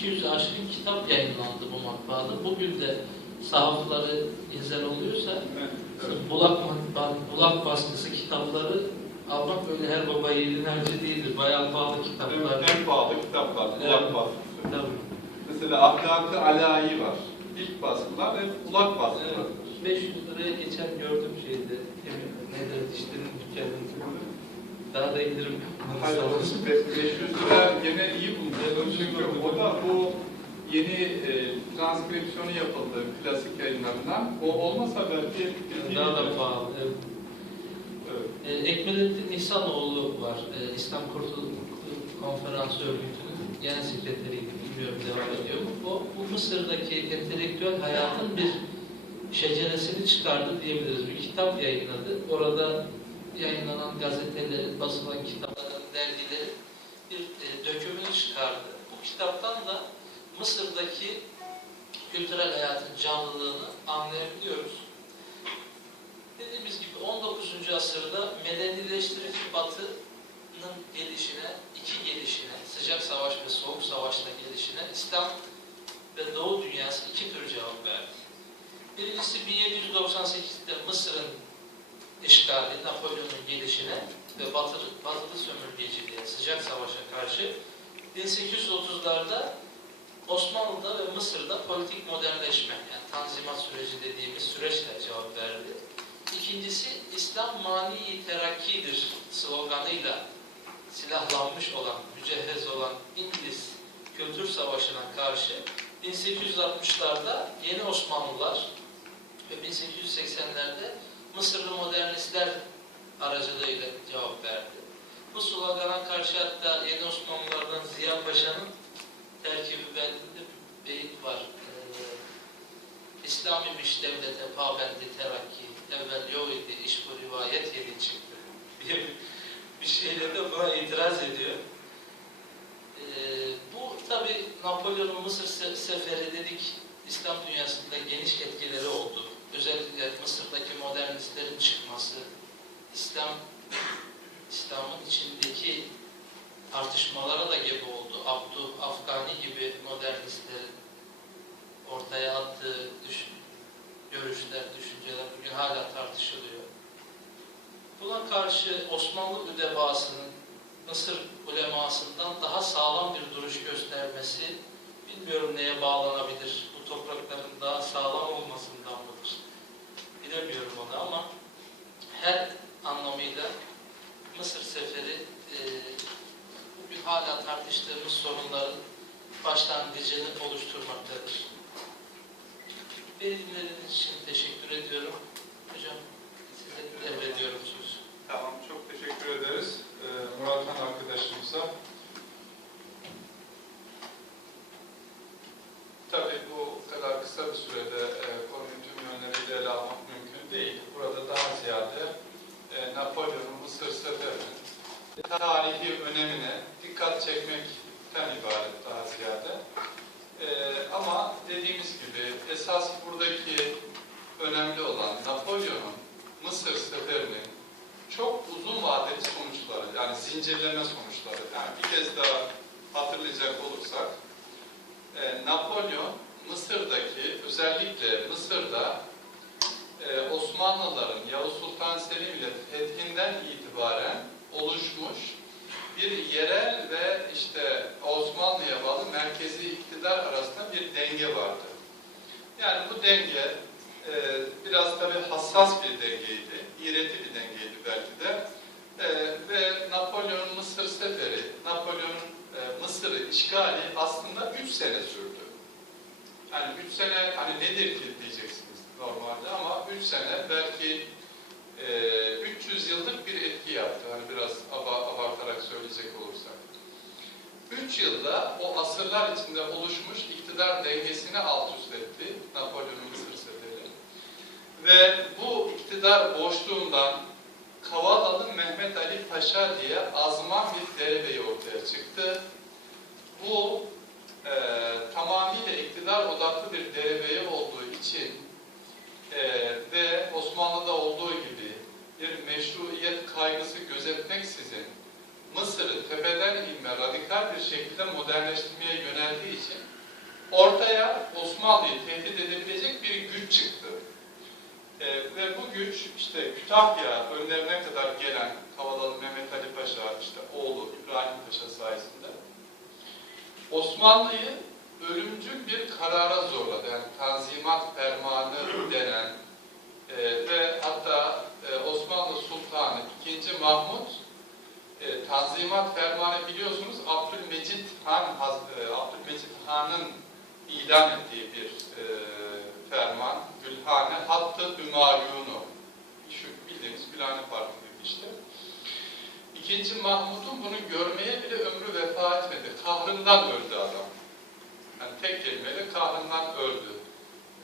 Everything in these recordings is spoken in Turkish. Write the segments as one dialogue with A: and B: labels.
A: 200 aşkın kitap yayınlandı bu matbaada. Bugün de sahafları inzel oluyorsa
B: Evet, evet.
A: bulak, bulak baskısı kitapları almak öyle her baba yiğidin harcı değildir. Bayağı pahalı kitaplar.
B: Evet, en pahalı kitaplar, kulak
A: Evet.
B: baskısı.
A: Tabii.
B: Mesela Ahlak-ı Alayi var. İlk baskılar ve kulak baskıları.
A: Evet, 500 liraya geçen gördüm şeyde. Nedir dişlerin dükkanında. Daha da indirim.
B: Hayır,
A: sağ
B: o
A: olsun.
B: 500 lira yine iyi bulmuş. Çünkü o da bu yeni e, transkripsiyonu yapıldı klasik yayınlarından. O olmasa belki...
A: Daha da pahalı. Evet.
B: Evet.
A: E, Ekmelettin İhsanoğlu var. E, İslam Kurtuluş Konferansı Örgütü'nün genel sekreteriydi. Bilmiyorum devam ediyor mu? O, bu Mısır'daki entelektüel hayatın bir şeceresini çıkardı diyebiliriz. Bir kitap yayınladı. Orada yayınlanan gazetelerin, basılan kitapların, dergilerin bir e, dökümünü çıkardı. Bu kitaptan da Mısır'daki kültürel hayatın canlılığını anlayabiliyoruz. Dediğimiz gibi 19. asırda medenileştirici Batı'nın gelişine, iki gelişine, sıcak savaş ve soğuk savaşla gelişine İslam ve Doğu dünyası iki tür cevap verdi. Birincisi 1798'de Mısır'ın işgali, Napolyon'un gelişine ve batılı, batılı sömürgeciliğe, sıcak savaşa karşı 1830'larda Osmanlı'da ve Mısır'da politik modernleşme, yani tanzimat süreci dediğimiz süreçle cevap verdi. İkincisi İslam mani terakkidir sloganıyla silahlanmış olan, mücehhez olan İngiliz kültür savaşına karşı 1860'larda yeni Osmanlılar ve 1880'lerde Mısırlı modernistler aracılığıyla cevap verdi. Bu slogana karşı hatta yeni Osmanlılardan Ziya Paşa'nın terkibi bendinde beyit var. Ee, İslam imiş devlete pabendi terakki, evvel yok idi, iş bu rivayet yeni çıktı. diye bir, şeyle de buna itiraz ediyor. Ee, bu tabi Napolyon'un Mısır se- seferi dedik, İslam dünyasında geniş etkileri oldu. Özellikle Mısır'daki modernistlerin çıkması, İslam İslam'ın içindeki tartışmalara da gebe oldu. Abdu Afgani gibi modernistlerin ortaya attığı düşün, görüşler, düşünceler bugün hala tartışılıyor. Buna karşı Osmanlı üdebasının Mısır ulemasından daha sağlam bir duruş göstermesi bilmiyorum neye bağlanabilir. Bu toprakların daha sağlam olmasından mıdır? Bilemiyorum onu ama her anlamıyla Mısır seferi e, bugün hala tartıştığımız sorunların başlangıcını oluşturmaktadır. Beni için teşekkür ediyorum. Hocam size devrediyorum sözü.
B: Tamam, çok teşekkür ederiz ee, Murat Han arkadaşımıza. Tabii bu kadar kısa bir sürede e, konuyu tüm yönleriyle ele almak mümkün değil. Burada daha ziyade e, Napolyon'un Mısır seferinin tarihi önemine dikkat çekmekten ibaret daha ziyade. E, ama dediğimiz gibi esas buradaki önemli olan Napolyon'un Mısır seferinin çok uzun vadeli sonuçları, yani zincirleme sonuçları. Yani bir kez daha hatırlayacak olursak, e, Napolyon Mısır'daki, özellikle Mısır'da e, Osmanlıların Yavuz Sultan Selim ile fethinden itibaren oluşmuş bir yerel ve işte Osmanlı'ya bağlı merkezi iktidar arasında bir denge vardı. Yani bu denge e, biraz tabii hassas bir dengeydi, iğreti bir dengeydi belki de. E, ve Napolyon'un Mısır seferi, Napolyon'un e, Mısır'ı işgali aslında 3 sene sürdü. Yani 3 sene hani nedir ki diyeceksiniz normalde ama 3 sene belki e, 300 yıllık bir etki yaptı. Hani biraz aba- abartarak söyleyecek olursak. 3 yılda o asırlar içinde oluşmuş iktidar dengesini alt üst etti Napolyon'un Mısır seferi. Ve bu iktidar boşluğundan Kavalalı Mehmet Ali Paşa diye azman bir derebeyi ortaya çıktı. Bu e, tamamıyla iktidar odaklı bir derebeyi olduğu için e, ve Osmanlı'da olduğu gibi bir meşruiyet kaygısı gözetmeksizin Mısır'ı tepeden inme, radikal bir şekilde modernleştirmeye yöneldiği için ortaya Osmanlı'yı tehdit edebilecek bir güç çıktı. Ee, ve bu güç işte Kütahya önlerine kadar gelen Kavalalı Mehmet Ali Paşa, işte oğlu İbrahim Paşa sayesinde Osmanlı'yı ölümcül bir karara zorladı. Yani Tanzimat Fermanı denen e, ve hatta e, Osmanlı Sultanı II. Mahmut e, Tanzimat Fermanı biliyorsunuz Abdülmecit Han e, Abdülmecit Han'ın ilan ettiği bir e, ferman. Gülhane Hattı Hümayunu. Şu bildiğimiz Gülhane Parkı'ndaki işte. İkinci Mahmud'un bunu görmeye bile ömrü vefa etmedi. Kahrından öldü adam. Yani tek kelimeyle kahrından öldü.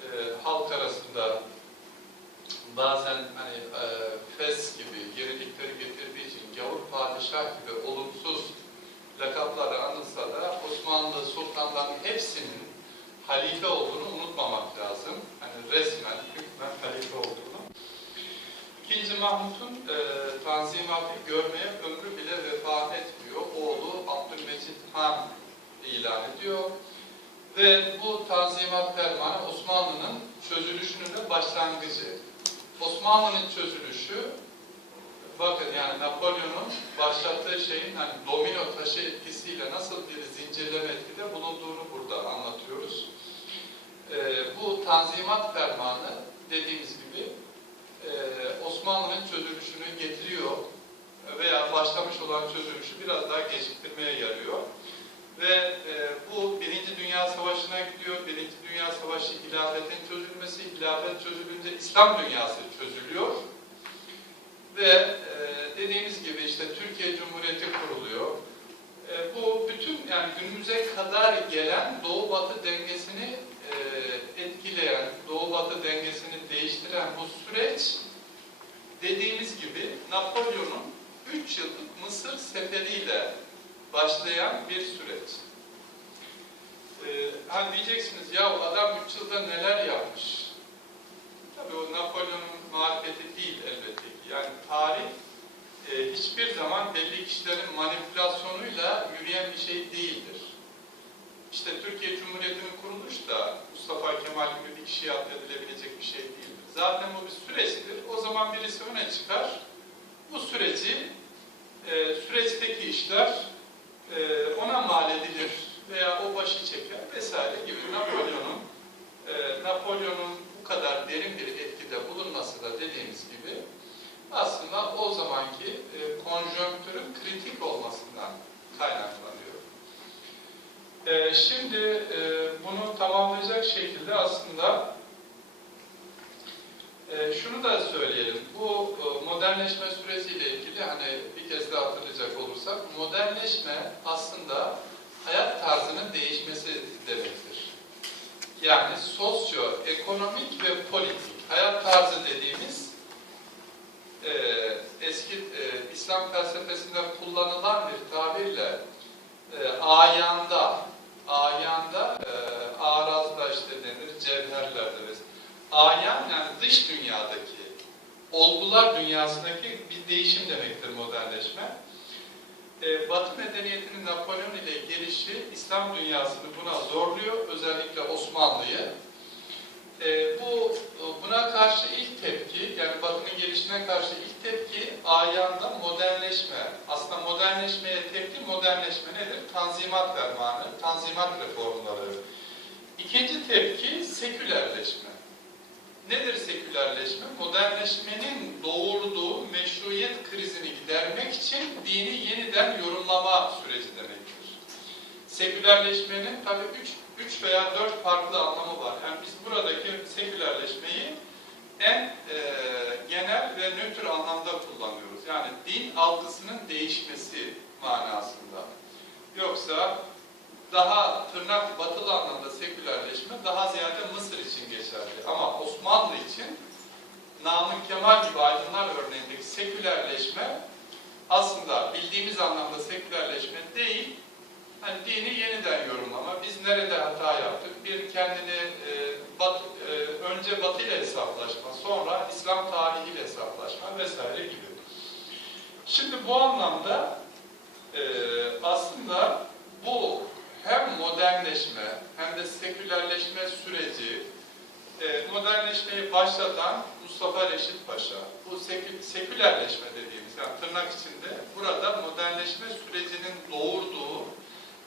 B: E, halk arasında bazen hani e, fes gibi yenilikleri getirdiği için gavur padişah gibi olumsuz lakapları anılsa da Osmanlı sultanlarının hepsinin halife olduğunu unutmamak lazım. Hani resmen, hükmen halife olduğunu. İkinci Mahmut'un e, tanzimatı görmeye ömrü bile vefa etmiyor. Oğlu Abdülmecit Han ilan ediyor. Ve bu tanzimat fermanı Osmanlı'nın çözülüşünün de başlangıcı. Osmanlı'nın çözülüşü bakın yani Napolyon'un başlattığı şeyin hani domino taşı etkisiyle nasıl bir zincirleme etkide bulunduğunu burada anlatıyoruz. Ee, bu tanzimat fermanı dediğimiz gibi e, Osmanlı'nın çözülüşünü getiriyor veya başlamış olan çözülüşü biraz daha geciktirmeye yarıyor. Ve e, bu Birinci Dünya Savaşı'na gidiyor. Birinci Dünya Savaşı hilafetin çözülmesi, hilafet çözülünce İslam dünyası çözülüyor. Ve e, dediğimiz gibi işte Türkiye Cumhuriyeti kuruluyor. E, bu bütün yani günümüze kadar gelen Doğu-Batı dengesini etkileyen, Doğu-Batı dengesini değiştiren bu süreç dediğimiz gibi Napolyon'un 3 yıllık Mısır seferiyle başlayan bir süreç. Ee, hani diyeceksiniz ya adam 3 yılda neler yapmış? Tabii o Napolyon'un marifeti değil elbette ki. Yani tarih e, hiçbir zaman belli kişilerin manipülasyonuyla yürüyen bir şey değildir. İşte Türkiye Cumhuriyeti'nin kuruluş da Mustafa Kemal gibi bir kişiye atfedilebilecek bir şey değildir. Zaten bu bir süreçtir. O zaman birisi öne çıkar. Bu süreci, e, süreçteki işler e, ona mal edilir veya o başı çeker vesaire gibi Napolyon'un e, Napolyon'un bu kadar derin bir etkide bulunması da dediğimiz gibi aslında o zamanki e, konjonktürün kritik olmasından kaynaklanıyor. E, şimdi e, bunu tamamlayacak şekilde aslında e, şunu da söyleyelim. Bu e, modernleşme süreciyle ilgili hani bir kez daha hatırlayacak olursak modernleşme aslında hayat tarzının değişmesi demektir. Yani sosyo-ekonomik ve politik hayat tarzı dediğimiz e, eski e, İslam felsefesinde kullanılan bir tabirle e, ayanda ayanda e, vesaire. Ayan yani dış dünyadaki olgular dünyasındaki bir değişim demektir modernleşme. Ee, Batı medeniyetinin Napolyon ile gelişi İslam dünyasını buna zorluyor, özellikle Osmanlı'yı. Ee, bu buna karşı ilk tepki, yani Batı'nın gelişine karşı ilk tepki ayanda modernleşme. Aslında modernleşmeye tepki modernleşme nedir? Tanzimat fermanı, tanzimat reformları. İkinci tepki sekülerleşme. Nedir sekülerleşme? Modernleşmenin doğurduğu meşruiyet krizini gidermek için dini yeniden yorumlama süreci demektir. Sekülerleşmenin tabi üç, üç veya dört farklı anlamı var. Yani biz buradaki sekülerleşmeyi en e, genel ve nötr anlamda kullanıyoruz. Yani din algısının değişmesi manasında. Yoksa daha tırnak batılı anlamda sekülerleşme daha ziyade Mısır için geçerli. Ama Osmanlı için Namık Kemal gibi aydınlar örneğindeki sekülerleşme aslında bildiğimiz anlamda sekülerleşme değil, hani dini yeniden yorumlama. Biz nerede hata yaptık? Bir kendini e, bat, e, önce Batı ile hesaplaşma, sonra İslam tarihiyle hesaplaşma vesaire gibi. Şimdi bu anlamda e, aslında hem modernleşme hem de sekülerleşme süreci e, modernleşmeyi başlatan Mustafa Reşit Paşa. Bu sekülerleşme dediğimiz yani tırnak içinde burada modernleşme sürecinin doğurduğu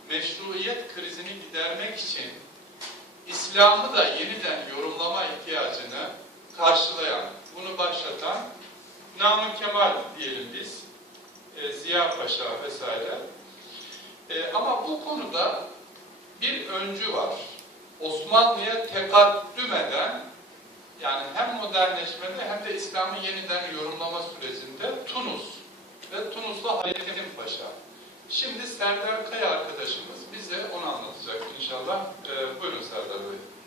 B: meşruiyet krizini gidermek için İslam'ı da yeniden yorumlama ihtiyacını karşılayan, bunu başlatan Namık Kemal diyelim biz, e, Ziya Paşa vesaire bu konuda bir öncü var. Osmanlı'ya tekaddüm eden, yani hem modernleşmede hem de İslam'ı yeniden yorumlama sürecinde Tunus ve Tunuslu Hayrettin Paşa. Şimdi Serdar Kaya arkadaşımız bize onu anlatacak inşallah. E, buyurun Serdar Bey.